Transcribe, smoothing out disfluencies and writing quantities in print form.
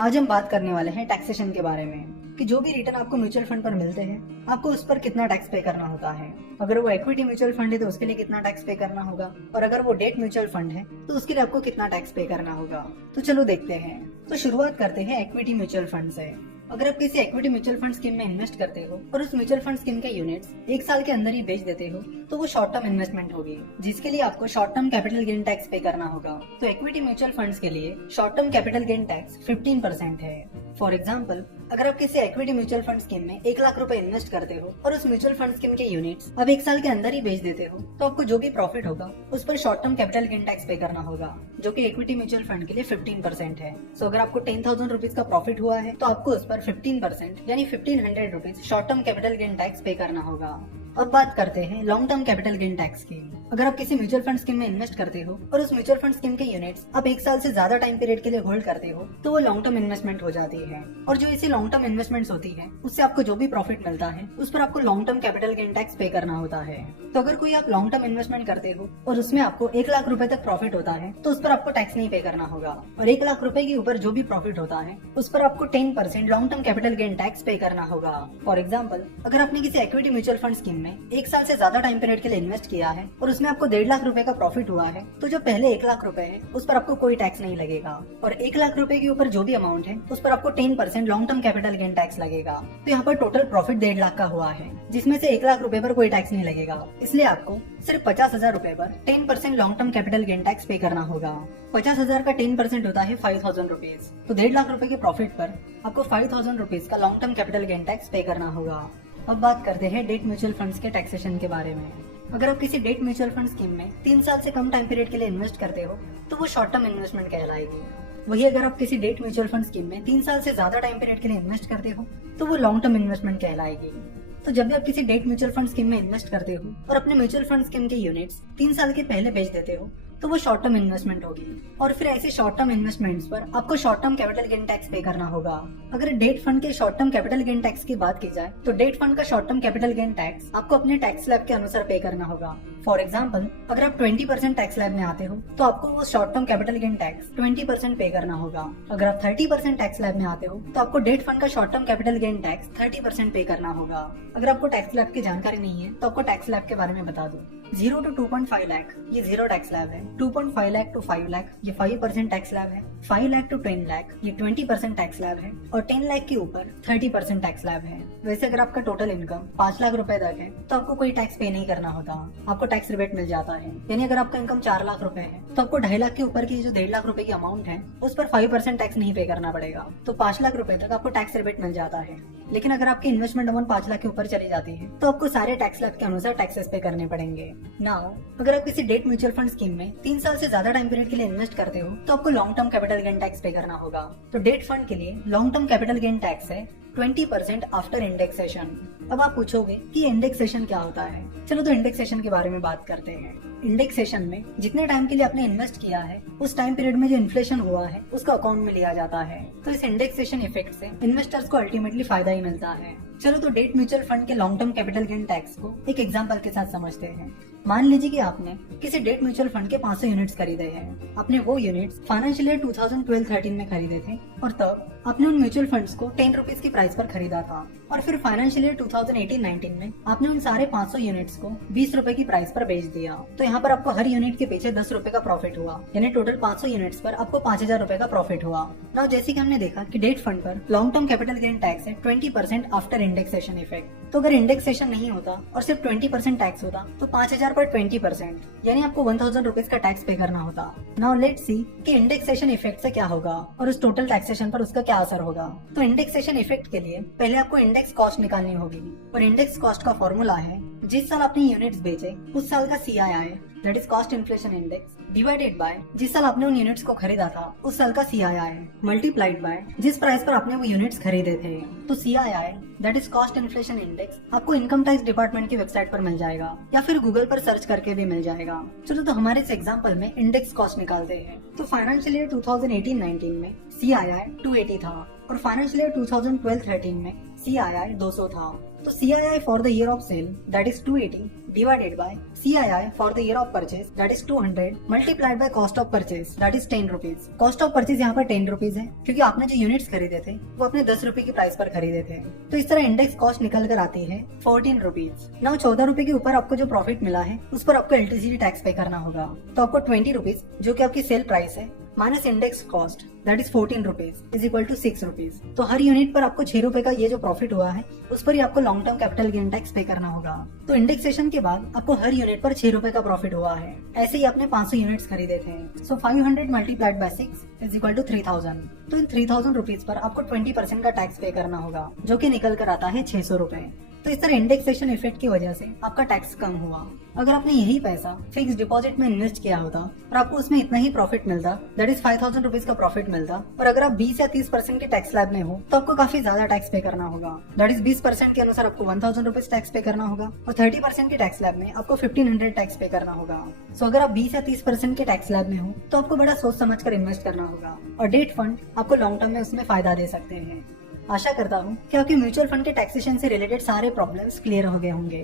आज हम बात करने वाले हैं टैक्सेशन के बारे में कि जो भी रिटर्न आपको म्यूचुअल फंड पर मिलते हैं आपको उस पर कितना टैक्स पे करना होता है। अगर वो इक्विटी म्यूचुअल फंड है तो उसके लिए कितना टैक्स पे करना होगा और अगर वो डेट म्यूचुअल फंड है तो उसके लिए आपको कितना टैक्स पे करना होगा। तो चलो देखते हैं। तो शुरुआत करते हैं इक्विटी म्यूचुअल फंड से। अगर आप किसी इक्विटी म्यूचुअल फंड स्कीम में इन्वेस्ट करते हो और उस म्यूचुअल फंड स्कीम के यूनिट्स एक साल के अंदर ही बेच देते हो तो वो शॉर्ट टर्म इन्वेस्टमेंट होगी जिसके लिए आपको short term capital gain tax पे करना होगा। तो इक्विटी म्यूचुअल फंड्स के लिए short term capital gain tax 15% है। फॉर एग्जाम्पल, अगर आप किसी इक्विटी म्यूचुअल फंड स्कीम में 1 लाख रुपए इन्वेस्ट करते हो और उस म्यूचुअल फंड स्कीम के यूनिट्स अब एक साल के अंदर ही बेच देते हो तो आपको जो भी प्रॉफिट होगा उस पर short term capital gain tax पे करना होगा जो कि इक्विटी म्यूचुअल फंड के लिए 15% है। सो अगर आपको 10,000 रुपीज का प्रॉफिट हुआ है तो आपको उस पर 15% यानी 1500 rupees short term capital gain tax पे करना होगा। अब बात करते हैं long term capital gain tax की। अगर आप किसी म्यूचुअल फंड स्कीम में इन्वेस्ट करते हो और उस म्यूचुअल फंड स्कीम के यूनिट्स आप एक साल से ज्यादा टाइम पीरियड के लिए होल्ड करते हो तो वो लॉन्ग टर्म इन्वेस्टमेंट हो जाती है। और जो ऐसी लॉन्ग टर्म इन्वेस्टमेंट्स होती है उससे आपको जो भी प्रॉफिट मिलता है उस पर आपको long term capital gain tax पे करना होता है। तो अगर कोई आप लॉन्ग टर्म इन्वेस्टमेंट करते हो और उसमें आपको 1 लाख रुपए तक प्रॉफिट होता है तो उस पर आपको टैक्स नहीं पे करना होगा और 1 लाख रुपए के ऊपर जो भी प्रॉफिट होता है उस पर आपको 10% long term capital gain tax पे करना होगा। फॉर एग्जाम्पल, अगर आपने किसी इक्विटी म्यूचुअल फंड स्कीम में एक साल से ज्यादा टाइम पीरियड के लिए इन्वेस्ट किया है और उसमें आपको 1.5 लाख रुपए का प्रॉफिट हुआ है तो जो पहले 1 लाख रुपए है उस पर आपको कोई टैक्स नहीं लगेगा और 1 लाख रुपए के ऊपर जो भी अमाउंट है उस पर आपको 10% long term capital gain tax लगेगा। तो यहाँ पर टोटल प्रॉफिट 1.5 लाख का हुआ है जिसमें से 1 लाख रुपए पर कोई टैक्स नहीं लगेगा, इसलिए आपको सिर्फ 50,000 रुपए पर 10% long term capital gain tax पे करना होगा। 50,000 का 10% होता है 5,000 रुपीज। तो 1.5 लाख रुपए के प्रॉफिट पर आपको 5,000 रुपीज का long term capital gain tax पे करना होगा। अब बात करते हैं डेट म्यूचुअल फंड्स के टैक्सेशन के बारे में। अगर आप किसी डेट म्यूचुअल फंड स्कीम में 3 साल से कम टाइम पीरियड के लिए इन्वेस्ट करते हो तो वो शॉर्ट टर्म इन्वेस्टमेंट कहलाएगी। वही अगर आप किसी डेट म्यूचुअल फंड स्कीम में 3 साल से ज्यादा टाइम पीरियड के लिए इन्वेस्ट करते हो तो वो लॉन्ग टर्म इन्वेस्टमेंट कहलाएगी। तो जब भी आप किसी डेट म्यूचुअल फंड स्कीम में इन्वेस्ट करते हो और अपने म्यूचुअल फंड स्कीम के यूनिट्स 3 साल के पहले बेच देते हो तो वो शॉर्ट टर्म इन्वेस्टमेंट होगी और फिर ऐसे शॉर्ट टर्म इन्वेस्टमेंट्स पर आपको short term capital gain tax पे करना होगा। अगर डेट फंड के short term capital gain tax की बात की जाए तो डेट फंड का short term capital gain tax आपको अपने टैक्स स्लैब के अनुसार पे करना होगा। फॉर एग्जाम्पल, अगर आप 20% टैक्स स्लैब में आते हो तो आपको वो short term capital gain tax 20% पे करना होगा। अगर आप 30% टैक्स स्लैब में आते हो तो आपको डेट फंड का short term capital gain tax 30% पे करना होगा। अगर आपको टैक्स स्लैब की जानकारी नहीं है तो आपको टैक्स स्लैब के बारे में बता दूं। 0 to 2.5 लाख ये 0 टैक्स स्लैब है। 2.5 लाख to 5 लाख ये 5% टैक्स स्लैब है। 5 लाख to 10 लाख ये 20% टैक्स स्लैब है और 10 लाख के ऊपर 30% टैक्स स्लैब है। वैसे अगर आपका टोटल इनकम 5 लाख रुपए तक है तो आपको कोई टैक्स पे नहीं करना होता, आपको टैक्स रिबेट मिल जाता है। यानी अगर आपका इनकम 4 लाख रुपए है तो आपको 2.5 लाख के ऊपर की जो 1.5 लाख रुपए की अमाउंट है उस पर 5% टैक्स नहीं पे करना पड़ेगा, तो 5 लाख रुपए तक आपको टैक्स रिबेट मिल जाता है। लेकिन अगर आपकी इन्वेस्टमेंट अमाउंट 5 लाख के ऊपर चली जाती है तो आपको सारे टैक्स स्लैब के अनुसार टैक्सेस पे करने पड़ेंगे। नाउ अगर आप किसी डेट म्यूचुअल फंड स्कीम में 3 साल से ज्यादा टाइम पीरियड के लिए इन्वेस्ट करते हो तो आपको long term capital gain tax पे करना होगा। तो डेट फंड के लिए long term capital gain tax है 20% आफ्टर इंडेक्सेशन। अब आप पूछोगे कि इंडेक्सेशन क्या होता है। चलो तो इंडेक्सेशन के बारे में बात करते हैं। इंडेक्सेशन में जितने टाइम के लिए आपने इन्वेस्ट किया है उस टाइम पीरियड में जो इन्फ्लेशन हुआ है उसको अकाउंट में लिया जाता है। तो इस इंडेक्सेशन इफेक्ट से इन्वेस्टर्स को अल्टीमेटली फायदा ही मिलता है। चलो तो डेट म्यूचुअल फंड के long term capital gain tax को एक एग्जांपल के साथ समझते हैं। मान लीजिए कि आपने किसी डेट म्यूचुअल फंड के 500 यूनिट्स खरीदे हैं। आपने वो यूनिट्स फाइनेंशियल ईयर 2012-13 में खरीदे थे और तब आपने उन म्यूचुअल फंड्स को 10 रुपीज की प्राइस पर खरीदा था और फिर फाइनेंशियल ईयर 2018-19 में आपने उन सारे 500 यूनिट्स को 20 रुपए की प्राइस पर बेच दिया। तो यहाँ पर आपको हर यूनिट के पीछे 10 रुपए का प्रॉफिट हुआ, यानी टोटल 500 यूनिट्स पर आपको 5,000 रुपए का प्रॉफिट हुआ। नाउ जैसे कि हमने देखा कि डेट फंड पर long term capital gain tax है 20% आफ्टर इंडेक्सेशन इफेक्ट। तो अगर इंडेक्सेशन नहीं होता और सिर्फ 20% टैक्स होता तो 5,000 पर 20% यानी आपको 1,000 रुपीज का टैक्स पे करना होता। नाउ लेट्स सी कि इंडेक्सेशन इफेक्ट से क्या होगा और उस टोटल टैक्सेशन पर उसका क्या असर होगा। तो इंडेक्सेशन इफेक्ट के लिए पहले आपको इंडेक्स कॉस्ट निकालनी होगी और इंडेक्स कॉस्ट का फॉर्मूला है जिस साल आपने यूनिट्स बेचे उस साल का CII that is cost inflation index divided by जिस साल आपने उन यूनिट्स को खरीदा था उस साल का CII मल्टीप्लाइड बाय जिस प्राइस पर आपने वो यूनिट्स खरीदे थे। तो CII that is cost inflation index आपको इनकम टैक्स डिपार्टमेंट की वेबसाइट पर मिल जाएगा या फिर गूगल पर सर्च करके भी मिल जाएगा। चलो तो हमारे इस एग्जांपल में इंडेक्स कॉस्ट निकालते हैं। तो फाइनेंशियल ईयर 2018-19 में CII 280 था और फाइनेंशियल ईयर 2012-13 में CII 200 था, तो CII for the year of sale that is 280 divided by CII for the year of purchase that is 200 multiplied by cost of purchase that is 10 rupees. Cost of purchase यहाँ पर 10 rupees है क्योंकि आपने जो units खरीदे थे वो अपने 10 रुपए की प्राइस पर खरीदे थे, तो इस तरह इंडेक्स कॉस्ट निकल कर आती है 14 रुपीज। नाउ 14 रुपए के ऊपर आपको जो प्रॉफिट मिला है उस पर आपको LTCT टैक्स पे करना होगा, तो आपको 20 रुपीज जो कि आपकी सेल प्राइस है minus index cost that is 14 rupees is equal to 6 rupees. तो हर यूनिट पर आपको 6 रुपए का ये जो प्रॉफिट हुआ है उस पर ही आपको long term capital gain tax पे करना होगा। तो इंडेक्सेशन के बाद आपको हर यूनिट पर 6 रुपए का प्रॉफिट हुआ है। ऐसे ही आपने 500 यूनिट्स खरीदे थे, so 500 multiplied by 6 is equal to 3000। तो इन 3000 रुपीज पर आपको 20% का टैक्स पे करना होगा जो कि निकल कर आता है 600 रुपए। तो इस तरह इंडेक्सेशन इफेक्ट की वजह से आपका टैक्स कम हुआ। अगर आपने यही पैसा फिक्स डिपॉजिट में इन्वेस्ट किया होता और आपको उसमें इतना ही प्रॉफिट मिलता, दैट इज 5000 रुपीज का प्रॉफिट मिलता, और अगर आप 20 या 30% के टैक्स स्लैब में हो तो आपको काफी ज्यादा टैक्स पे करना होगा। दैट इज 20% के अनुसार आपको 1000 रुपीज टैक्स पे करना होगा और 30% के टैक्स स्लैब में आपको 1500 टैक्स पे करना होगा। सो अगर आप 20 या 30% के टैक्स स्लैब में हो तो आपको बड़ा सोच समझ कर इन्वेस्ट करना होगा और डेट फंड आपको लॉन्ग टर्म में उसमें फायदा दे सकते हैं। आशा करता हूँ कि आपके म्यूचुअल फंड के टैक्सेशन से रिलेटेड सारे प्रॉब्लम्स क्लियर हो गए होंगे।